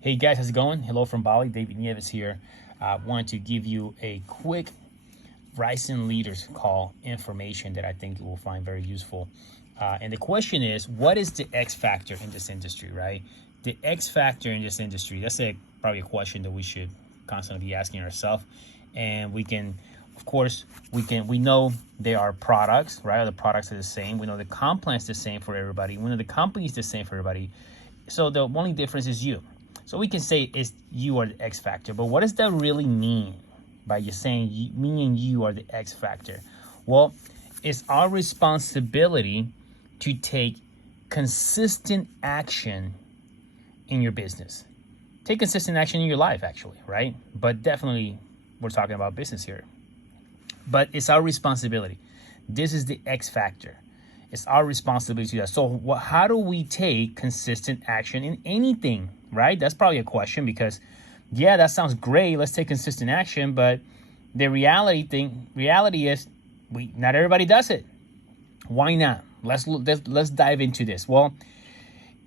Hey guys, how's it going? Hello from Bali. David Nieves here. I wanted to give you a quick Rising Leaders Call information that I think you will find very useful. And the question is, what is the X factor in this industry, right? The X factor in this industry, that's probably a question that we should constantly be asking ourselves. And we can, of course, we know there are products, right? The products are the same. We know the comp plan is the same for everybody. We know the company is the same for everybody. So the only difference is you. So we can say you are the X factor, but what does that really mean by you saying me and you are the X factor? Well, it's our responsibility to take consistent action in your business. Take consistent action in your life, actually, right? But definitely we're talking about business here. But it's our responsibility. This is the X factor. It's our responsibility to do that. So how do we take consistent action in anything, right? That's probably a question because, yeah, that sounds great. Let's take consistent action. But the reality is not everybody does it. Why not? Let's dive into this. Well,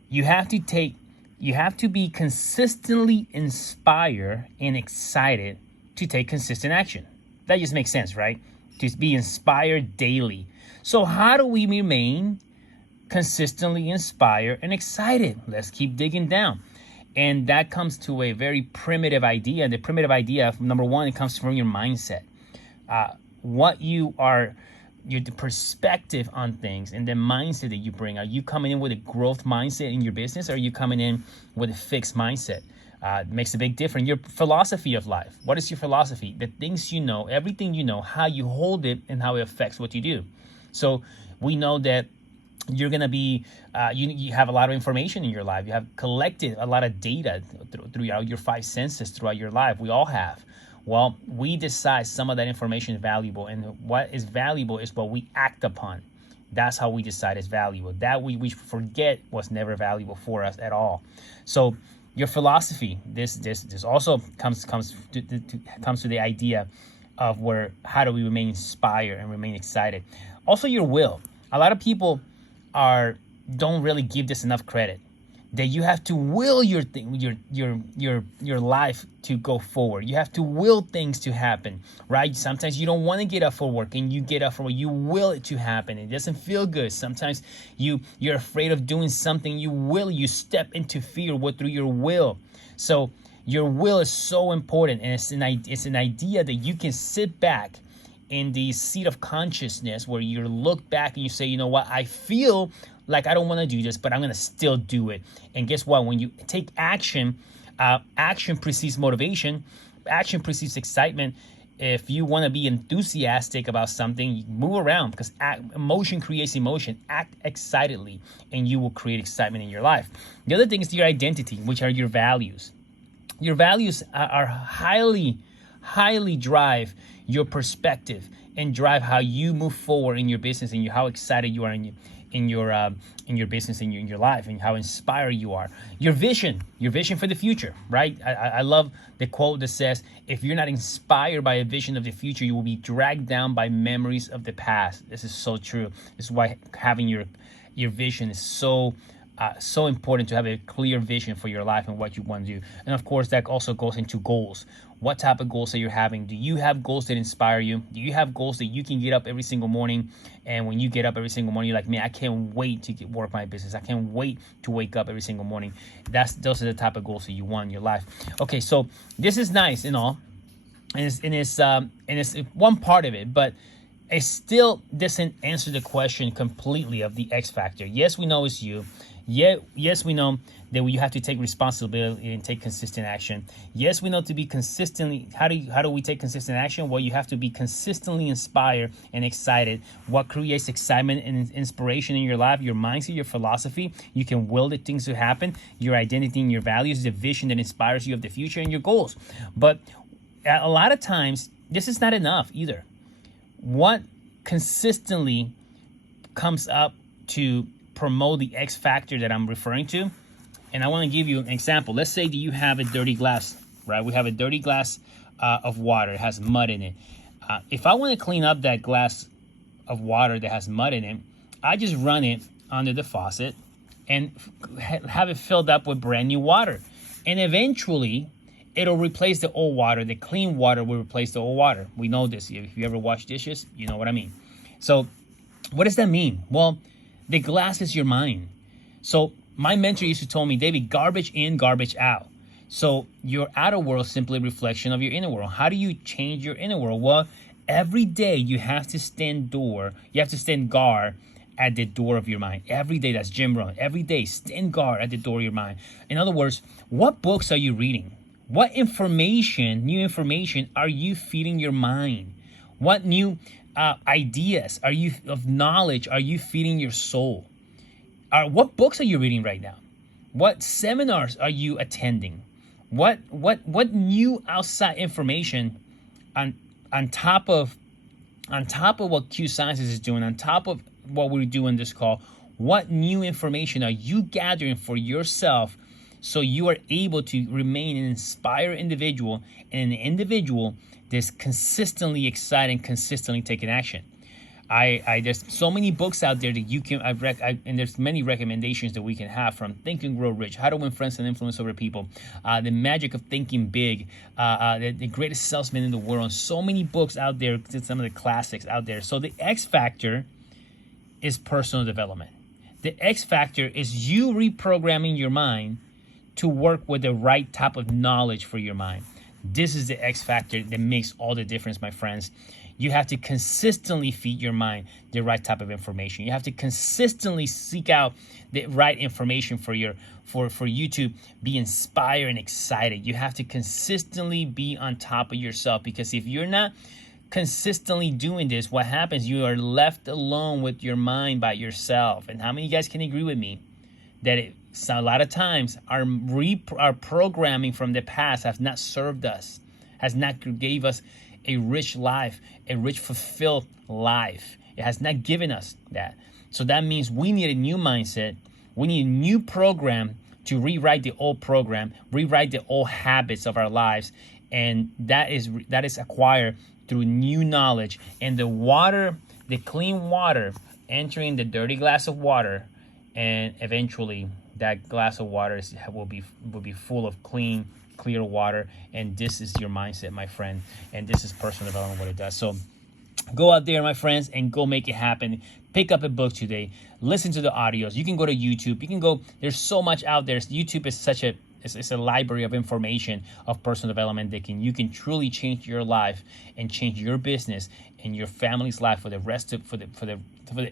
you have to be consistently inspired and excited to take consistent action. That just makes sense, right? To be inspired daily. So how do we remain consistently inspired and excited? Let's keep digging down. And that comes to a very primitive idea. And the primitive idea, number one, it comes from your mindset. Your perspective on things and the mindset that you bring. Are you coming in with a growth mindset in your business, or are you coming in with a fixed mindset? It makes a big difference. Your philosophy of life. What is your philosophy? The things you know, everything you know, how you hold it, and how it affects what you do. So we know that you're going to be, you have a lot of information in your life. You have collected a lot of data through your five senses throughout your life. We all have. Well, we decide some of that information is valuable, and what is valuable is what we act upon. That's how we decide is valuable. That we forget was never valuable for us at all. So your philosophy, this also comes to the idea of how do we remain inspired and remain excited. Also, your will. A lot of people don't really give this enough credit. That you have to will your life to go forward. You have to will things to happen, right? Sometimes you don't want to get up for work, and you get up for work. You will it to happen. It doesn't feel good. Sometimes you're afraid of doing something. You step into fear through your will. So your will is so important, and it's an idea that you can sit back in the seat of consciousness where you look back and you say, you know what, I feel like I don't want to do this, but I'm going to still do it. And guess what? When you take action, action precedes motivation. Action precedes excitement. If you want to be enthusiastic about something, you move around, because emotion creates emotion. Act excitedly, and you will create excitement in your life. The other thing is your identity, which are your values. Your values are highly drive your perspective and drive how you move forward in your business, and how excited you are in your business, in your life, and how inspired you are. Your vision for the future, right? I love the quote that says, if you're not inspired by a vision of the future, you will be dragged down by memories of the past. This is so true. This is why having your vision is so important, to have a clear vision for your life and what you want to do. And of course, that also goes into goals. What type of goals are you having? Do you have goals that inspire you? Do you have goals that you can get up every single morning? And when you get up every single morning, you're like, man, I can't wait to work my business. I can't wait to wake up every single morning. Those are the type of goals that you want in your life. Okay, so this is nice and all, and it's one part of it, but it still doesn't answer the question completely of the X factor. Yes, we know it's you. Yes, we know that you have to take responsibility and take consistent action. Yes, we know to be consistently. How do we take consistent action? Well, you have to be consistently inspired and excited. What creates excitement and inspiration in your life? Your mindset, your philosophy. You can will the things to happen. Your identity and your values, the vision that inspires you of the future, and your goals. But a lot of times, this is not enough either. What consistently comes up to promote the X factor that I'm referring to? And I want to give you an example. Let's say that you have a dirty glass, right? We have a dirty glass of water. It has mud in it. If I want to clean up that glass of water that has mud in it, I just run it under the faucet and have it filled up with brand new water. And eventually, it'll replace the old water. The clean water will replace the old water. We know this. If you ever wash dishes, you know what I mean. So what does that mean? Well, the glass is your mind. So my mentor used to tell me, David, garbage in, garbage out. So your outer world is simply a reflection of your inner world. How do you change your inner world? Well, every day you have to stand guard at the door of your mind. Every day, that's Jim Rohn. Every day, stand guard at the door of your mind. In other words, what books are you reading? What information, new information, are you feeding your mind? What new ideas of knowledge are you feeding your soul? What books are you reading right now? What seminars are you attending? What new outside information on top of what Q Sciences is doing, on top of what we do in this call, what new information are you gathering for yourself so you are able to remain an inspired individual, and an individual that's consistently excited and consistently taking action? There's so many books out there that you can, and there's many recommendations that we can have, from Think and Grow Rich, How to Win Friends and Influence Over People, The Magic of Thinking Big, the Greatest Salesman in the World. So many books out there, some of the classics out there. So the X factor is personal development. The X factor is you reprogramming your mind to work with the right type of knowledge for your mind. This is the X factor that makes all the difference, my friends. You have to consistently feed your mind the right type of information. You have to consistently seek out the right information for you to be inspired and excited. You have to consistently be on top of yourself, because if you're not consistently doing this, what happens? You are left alone with your mind by yourself. And how many of you guys can agree with me that a lot of times our programming from the past has not served us, has not gave us a rich life, a rich, fulfilled life. It has not given us that. So that means we need a new mindset. We need a new program to rewrite the old program, rewrite the old habits of our lives. And that is acquired through new knowledge. And the water, the clean water, entering the dirty glass of water, and eventually that glass of water will be full of clear water. And this is your mindset, my friend. And this is personal development, what it does. So go out there, my friends, and go make it happen. Pick up a book today. Listen to the audios. You can go to YouTube. You can go. There's so much out there. YouTube is it's a library of information of personal development that you can truly change your life and change your business and your family's life for the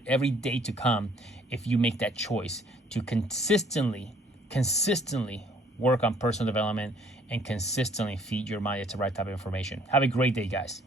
every day to come, if you make that choice to consistently work on personal development and consistently feed your mind the right type of information. Have a great day, guys.